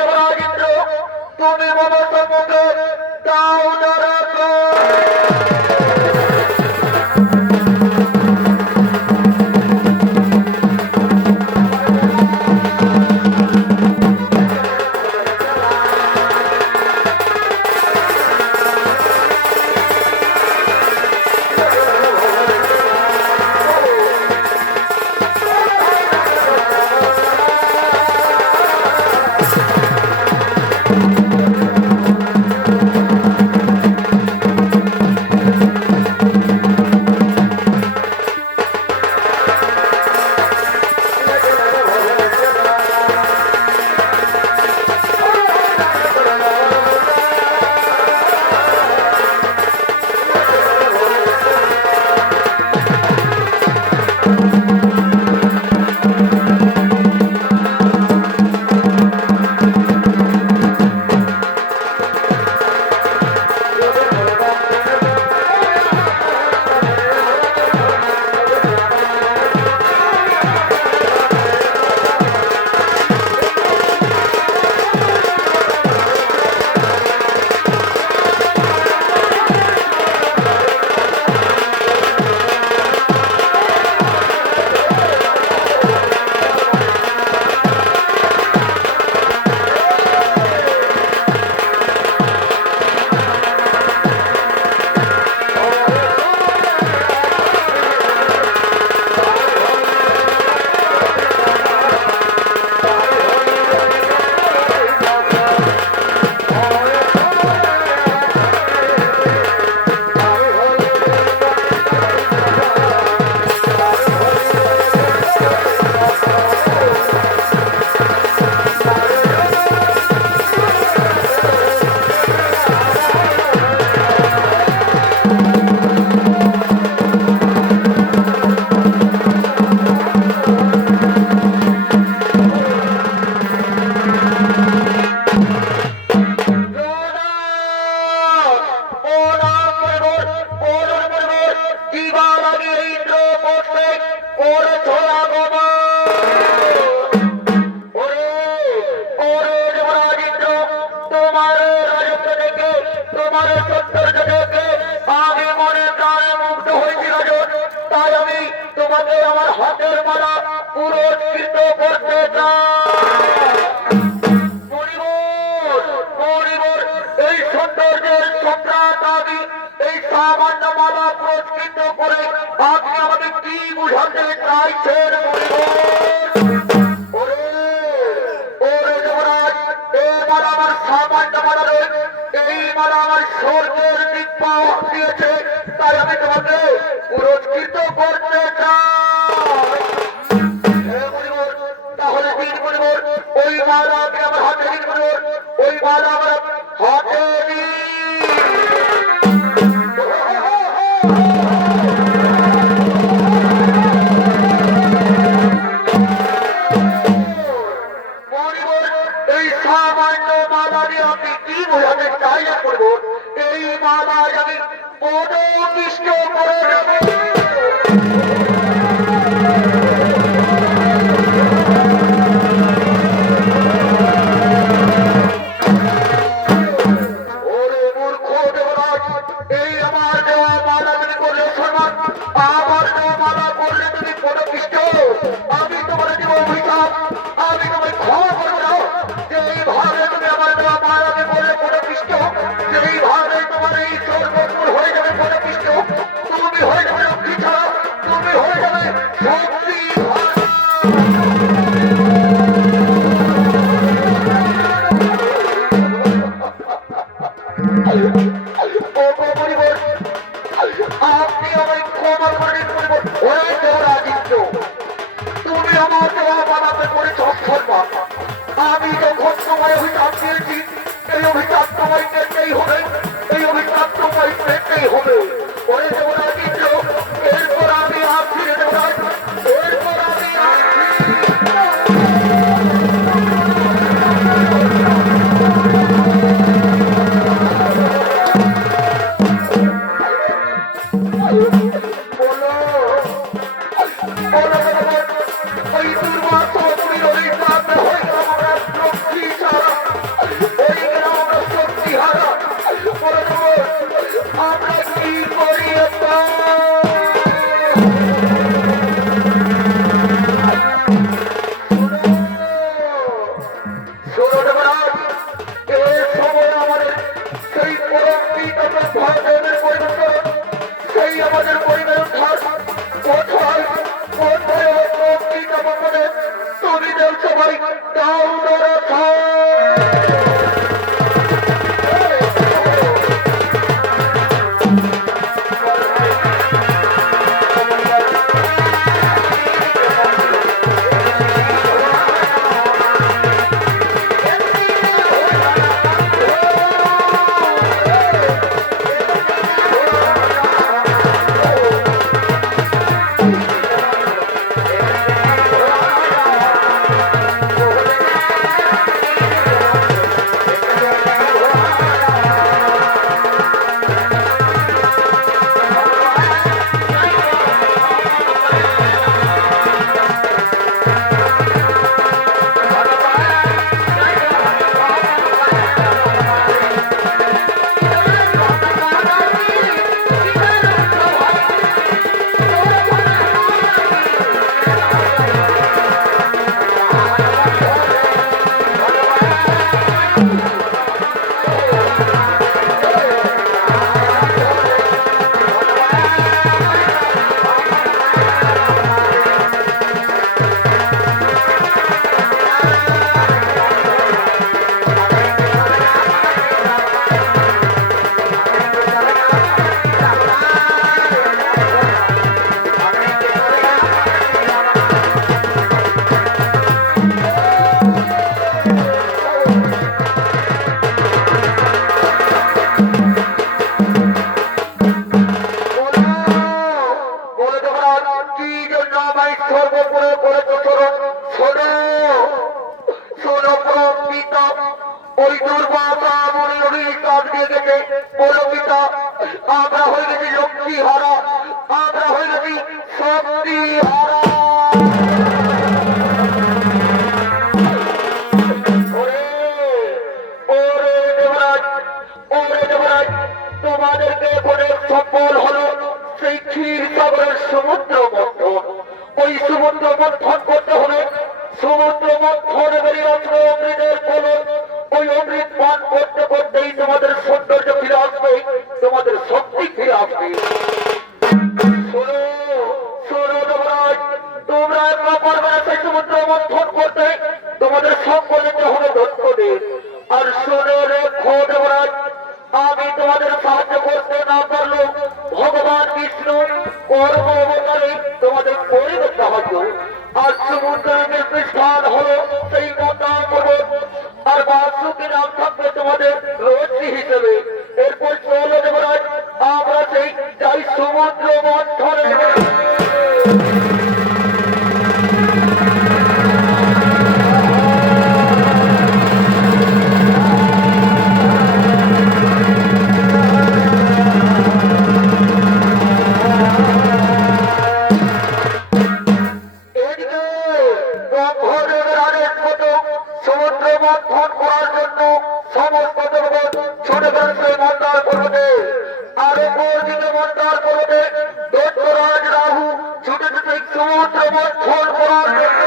যুবরাজ ইন্দ্র, তুমি মম সম্মুখে দাও নরক। আমি যখন তোমায় অভিশাপ দিয়েছি, এই অভিশাপ তোমায় পেতেই হবে, এই অভিশাপ তোমায় পেতেই হবে। ওরে দেবরাজ ইন্দ্র, এরপর আমি আর ফিরে দেবরাজ, এরপর আমি আর ওই দুর্বাস ওই দুর্বাসা মনে অভিশাপ দিয়ে গেছে, বলো পিতা আমরা হয়ে গেছি লক্ষ্মী হারা, আমরা হয়ে গেছি শক্তি হারা। তোমাদেরকে অনেক সফল হলো সেই ক্ষীর সাগরের সমুদ্র মন্থন। ওই সমুদ্র মন্থন করতে হবে, সমুদ্র মন্থন বেরিয়ে আসবে অমৃতের কলম। ওই অমৃত পান করতে করতেই তোমাদের সৌন্দর্য ফিরে আসবে, তোমাদের শক্তি ফিরে আসবে। শোনো শোনো যুবরাজ, তোমরা একা পারবে না সেই সমুদ্র মন্থন করতে, তোমাদের সকলকে হবে দক্ষদের। আর শোনো রেখো যুবরাজ, আমি তোমাদের সাহায্য করতে না পারলেও ভগবান বিষ্ণু কর্ম অবতারে তোমাদের করবে সাহায্য। আর সমুদ্রের স্থান হলো সেই মন্দার পর্বত, আর বাসুকি নাম থাকবে তোমাদের রশ্মি হিসেবে। এরপর চলো যুবরাজ, আমরা সেই যাই সমুদ্র মন্থনে। সমুদ্র মন্থন করার জন্য সমস্ত জগৎ ছুটে গেছে মন্দার পর্বতে। আর ওপর দিকে মন্দার পর্বতে দৈত্যরাজ রাহু ছুটে ছুটে সমুদ্র মন্থন করার জন্য।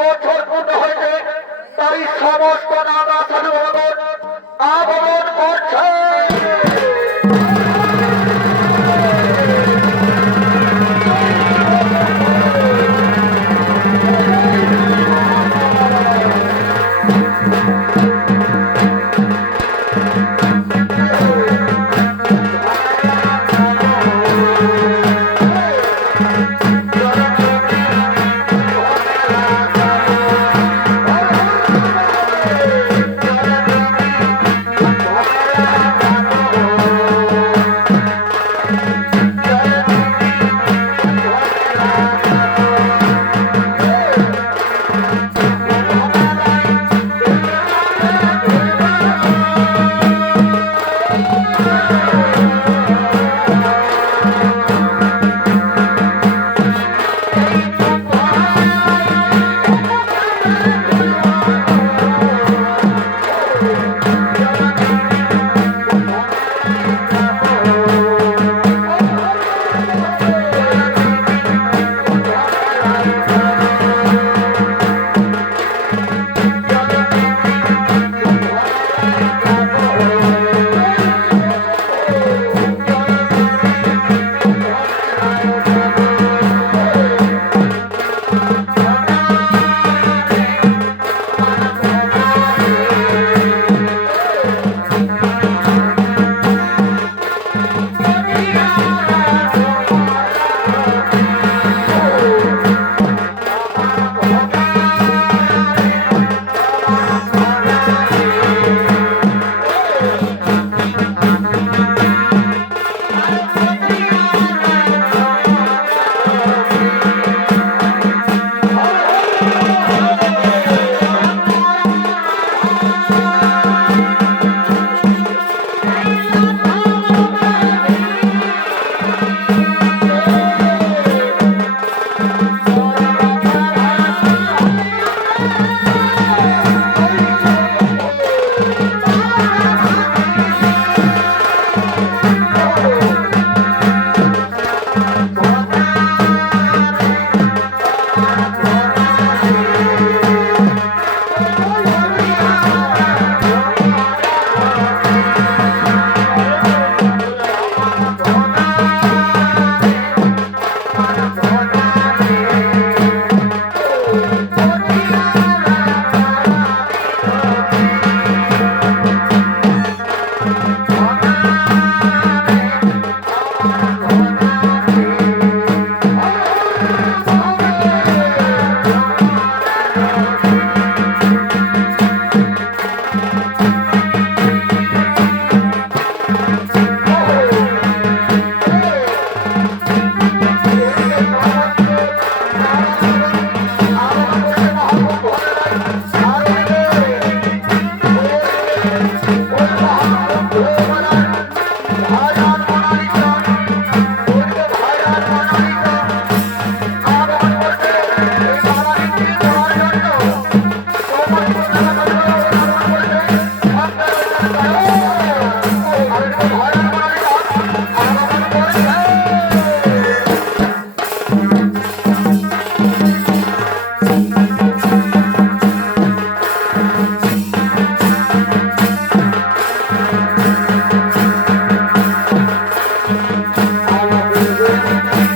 বছর পূর্ণ হয়েছে, তাই সমস্ত নাগা সাধু ভগবান আগমন করছে।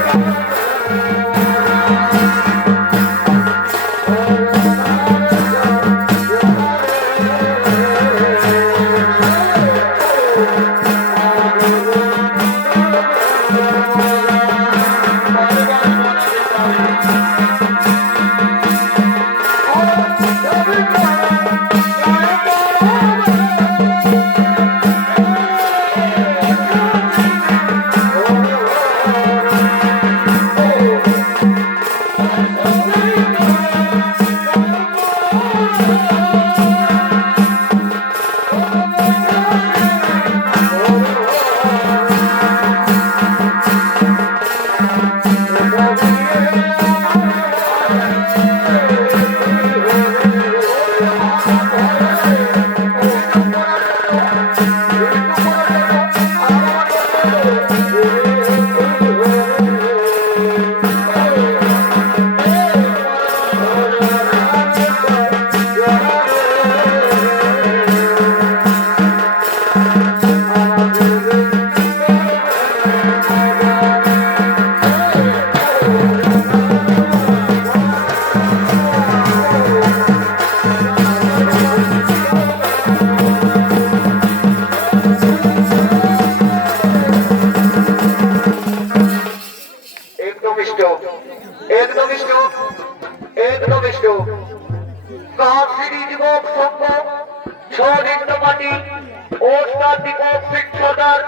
Thank you. একদম কাশিনী যুবক সংঘ ছনিত্য পার্টি ওস্তাদ দীপক সিং সর্দার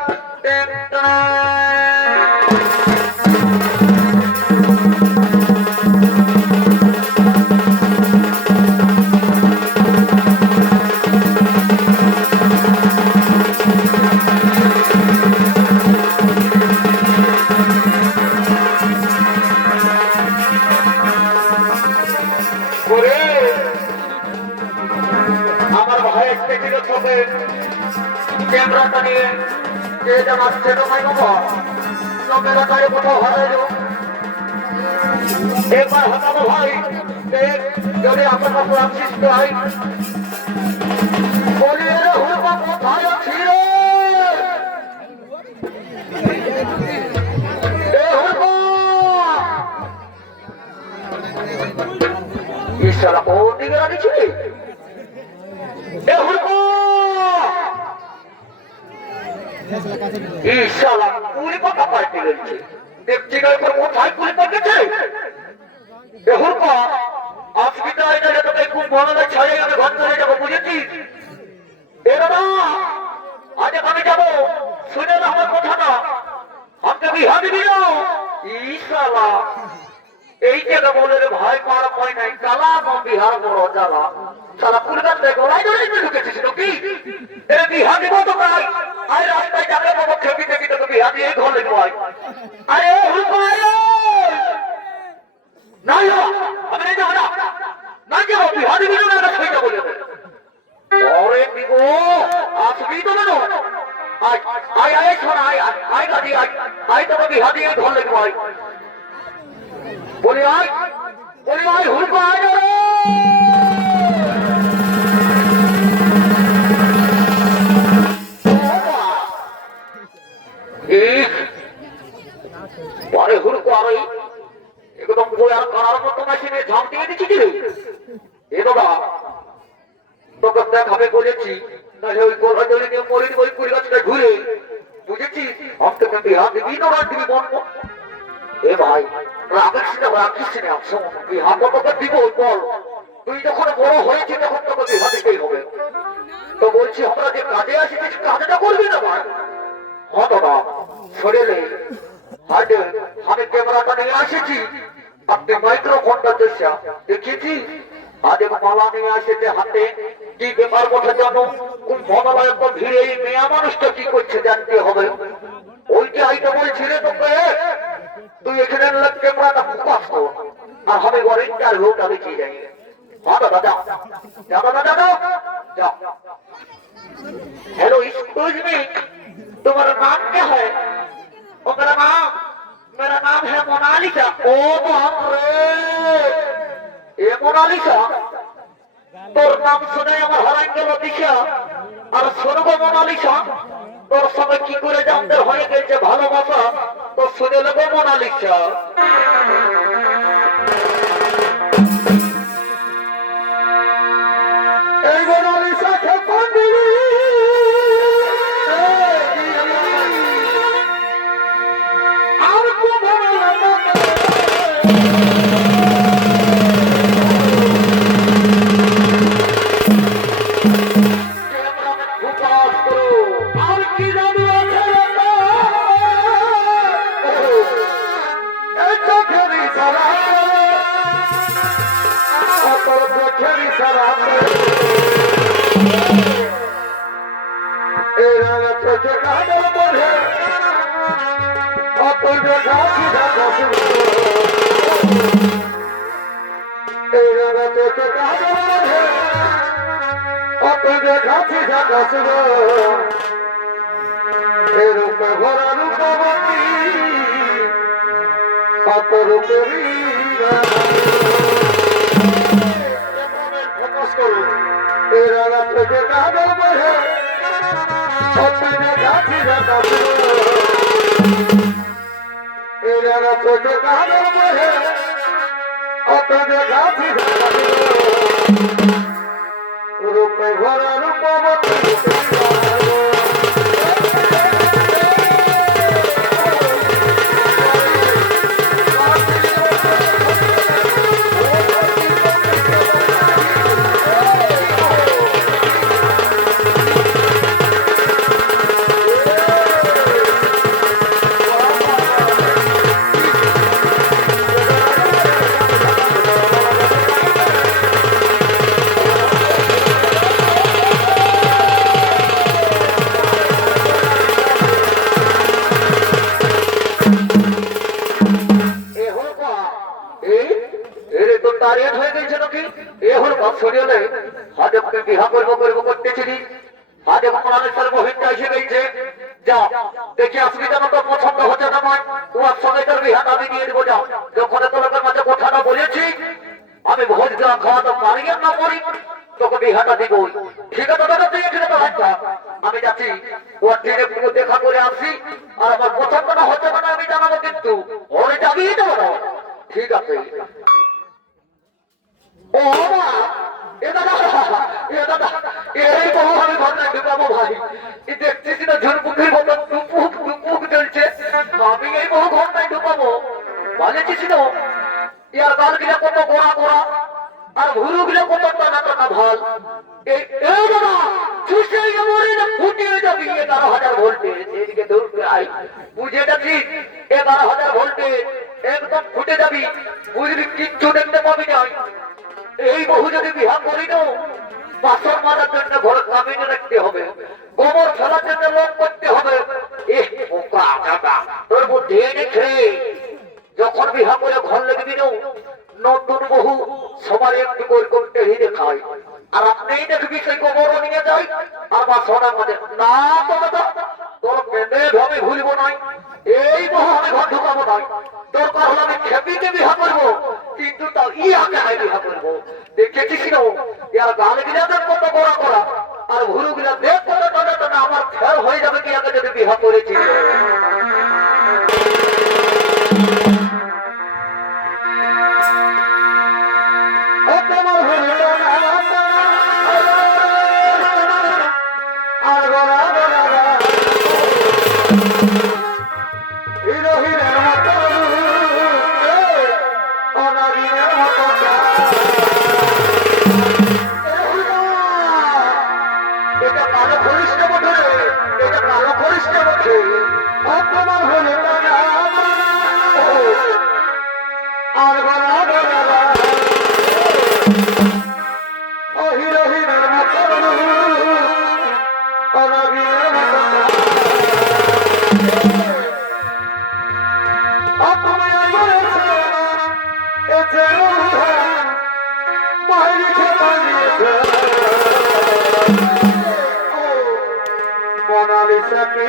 আমার ভাই একটি ছবি ক্যামেরাটা নিয়ে যে জানাচ্ছে তোমায় বাবা ক্যামেরাটায় কোথাও হারাইল একবার হতাবো ভাই যদি আপনার কাছে আছিস ভাই বলিয়ে হুড়বা কোথায় ছিল ইশারা কোন দিকে রাখছিলি ইশালা পুরি কথা পাল্টে গেছে দেখছি না এবার কোথায় পুরি পাল্টেছে দেখুন আজকে তো এটা তোকে খুব মনে ছাড়িয়ে আমি ঘর চলে যাবো বুঝেছিস এরা আজ আমি যাবো শুনে না আমার কথাটা আমাকে বিহা দিবি না ইশালা এই জায়গা বলে রে ভাই পাড়া পাই নাই কালা বিহার বড় জ্বালা সারা কলকাতায় গলায় ধরে ঢুকেছিস কি এর বিহা দিব তো ভাই আরে রাস্তায় যাবে বাবা খেপি দেখি তোকে বিহা দিয়ে ঘরে ভাই আরে নাই আমি নাই যাবো না যাবো বিহা দিবি না সেইটা বলে পরে দিব আসবি তো না আয় আয় শোনা আয় গাড়ি আয় তোকে বিহা দিয়ে ঘরে ভাই বলি আয় হুড়কো আয় পরে হুড়কো আর একদম বই আর করার মতো মেশিনে ঝাঁপ দিয়ে দিচ্ছি কি এ দাদা তোকে দেখাবে বলেছি তাহলে ওই গোলা জড়ি নিয়ে মরির ওই কুড়ি গাছটা ঘুরে বুঝেছি অন্ত কিন্তু হাত দিবি না দিবি বন্ধ এ ভাই রাখিস না বিহা তোকে দিব বল তুই যখন বড় হয়েছে তখন তোকে বিহা দিতেই হবে তো বলছি আমরা যে কাজে আসি কিছু কাজটা করবি না ভাই হ্যাঁ দাদা শরীরে হাটে আমি ক্যামেরাটা নিয়ে আসেছি আপনি মাইক্রোফোনটা দেখেছি আজ মালা নিয়ে আসেছে হাতে কি ব্যাপার কথা জানো কোন মহালয় ভিড়ে এই মেয়া মানুষটা কি করছে জানতে হবে ওইটা আইটা বলছি রে তোকে তুই এখানে ক্যামেরাটা ফোকাস কর আর আমি ঘরে ইন্টারভিউটা দেখি যাই হ্যাঁ দাদা যাও দাদা যাও हेलो एक्सक्यूज मी तुम्हारा नाम क्या है ओ मेरा नाम है मोनालिसा ओ बाप रे ये मोनालिसा তোর নাম শুনে আমার হারাই গেল দিশা আর শুনবো মোনালিসা তোর সঙ্গে কি করে জানতে হয়ে গেছে ভালোবাসা তো শুনে নেবো মোনালিসা এই মোনালিসা রূপে ভরা রূপবতী গাড়িয়ান হয়ে গেছে নাকি এখন বাক্সরিয়ালে হাজে বিহা করবো করতেছিলি হাজে মহারাজের মহিলা এসে গেছে যা দেখি অসুবিধা মতো পছন্দ হচ্ছে না নয় তোমার সঙ্গে তোর বিহান আমি দিয়ে দেবো যা যখন তোর মাঝে কথাটা বলেছি আমি ভোজ দেওয়া খাওয়াতে পারি আর না পারি তোকে বিহাটা দিব ঠিক আছে দাদা তুই এখানে দাঁড়াচ্ছা আমি যাচ্ছি ওর ট্রেনে দেখা করে আসি আর আমার পছন্দ না হচ্ছে না আমি জানাবো কিন্তু ওরে যাবিয়ে দেবো না ঠিক আছে ও বাবা এ দাদা এই বহু আমি ঘটনায় ঢুকাবো ভাই দেখতেছি না ঝুরপুকের মতো টুপুক চলছে আমি এই বহু ঘটনায় ঢুকাবো বলেছিস না ইয়ার গাল গিলা কত গোড়া আর ভুরু গিলা কত টানা ভাল এই দাদা চুষে মরে না ফুটিয়ে যাবি 11,000 ভোল্টেজ এদিকে দৌড়তে আই বুঝে যাচ্ছি 11,000 ভোল্টেজ একদম ফুটে যাবি বুঝবি কিচ্ছু দেখতে পাবি না এই বহু যদি বিহা করি না বাসন মারার জন্য ঘর কামিনে রাখতে হবে গোবর ফেলার জন্য লোক করতে হবে তোর বুদ্ধি দেখে যখন বিহা করে ঘর লেগে দিল নতুন বহু সবার একটু করে হিরে খায় আর আপনি দেখবি সেই গোবর নিয়ে যাই আর বাসনের মধ্যে না তোর পেটে আমি ভুলবো নাই এই বহু আমি ঘর ঢুকাবো নাই দরকার হলে আমি খেপিতে বিহা করবো কিন্তু তাও ইয়াকে আমি বিহা করবো দেখেছিস না ইয়ার গালে গিলা দেখ কত করা আর ভুরু গিলা দেখ কত টানা আমার ফের হয়ে যাবে কি আগে যদি বিহা করেছি মোনালিসা কি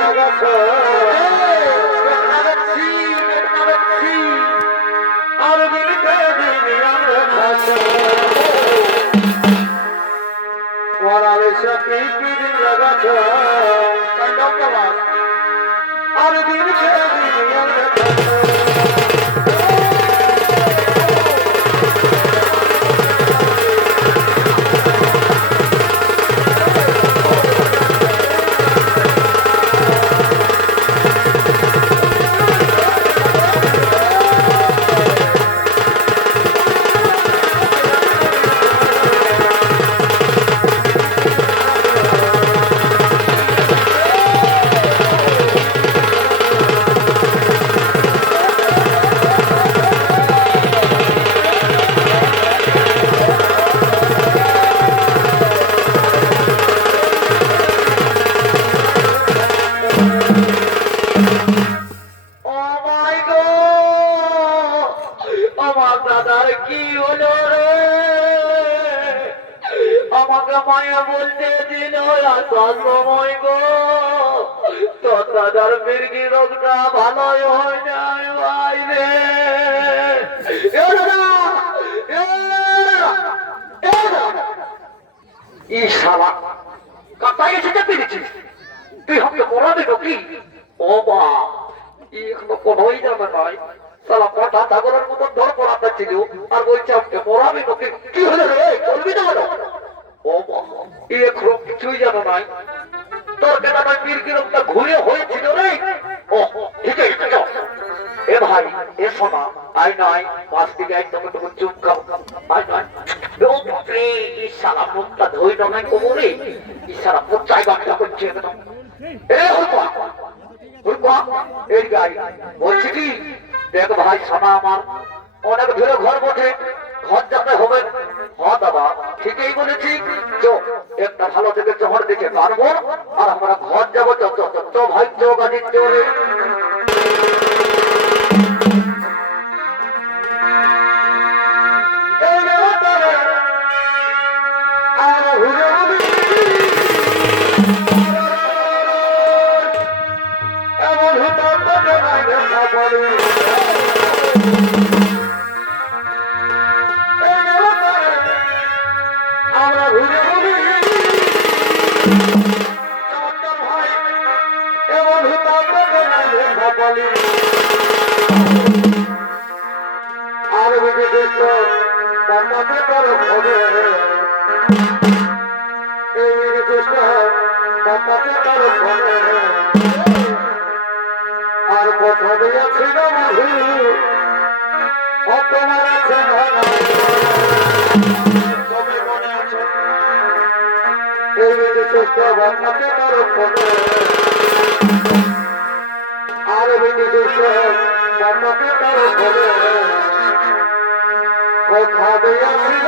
লাগাছো আর দিনকে দিন আমরা খাচ্ছি মোনালিসা কি লাগাছো আর দিনকে দিন আমরা খাচ্ছি মায়া বলতে দিল সময় গো তো দাদার মির্গি রোগটা ভালোই হয় নাই বাইরে শালা কাটাই এসেছে পেরেছিস তুই আমাকে মরাবে নাকি ও বা এখনো কোনোই যাবে নাই শালা কটা ছাগলের মতন ধর পড়াতে ছিল আর বলছে আমাকে মরাবে নাকি কি হলো রে বলবি না হলো কিছুই জানো নাই তোর কেন মির্গি রোগটা ঘুরে হয়েছিল রে ও ঠিক আছে এ ভাই এ শোনা আই নাই পাঁচ দিকে একদম চুপ খাও আই নাই ইশারা মুখটা ধুই নাই কোমরে ইশারা পোচাই বাংলা করছে একদম এ এই গাই বলছি কি দেখ ভাই শোনা আমার অনেক ধরে ঘর বসে ঘর যাতে হবে হ্যাঁ দাদা ঠিকই বলেছি একটা ভালো থেকে শহর দিকে পারবো আর আমরা ঘর যাবো তো ভাই গাড়ির চলে আমরা ঘুরে ঘুরে ভাই এমন হতাম বলি আর বেশি কৃষ্ণ বন্যাতে করো হবে এই কৃষ্ণ বন্যাতে করো হবে আর কথা দিয়েছিল মধু তোমার আছে তবে মনে আছে এই কৃষ্ণ বন্যাতে করো হবে আর বেশি কৃষ্ণ বন্যাতে করো হবে কথা দিয়েছিল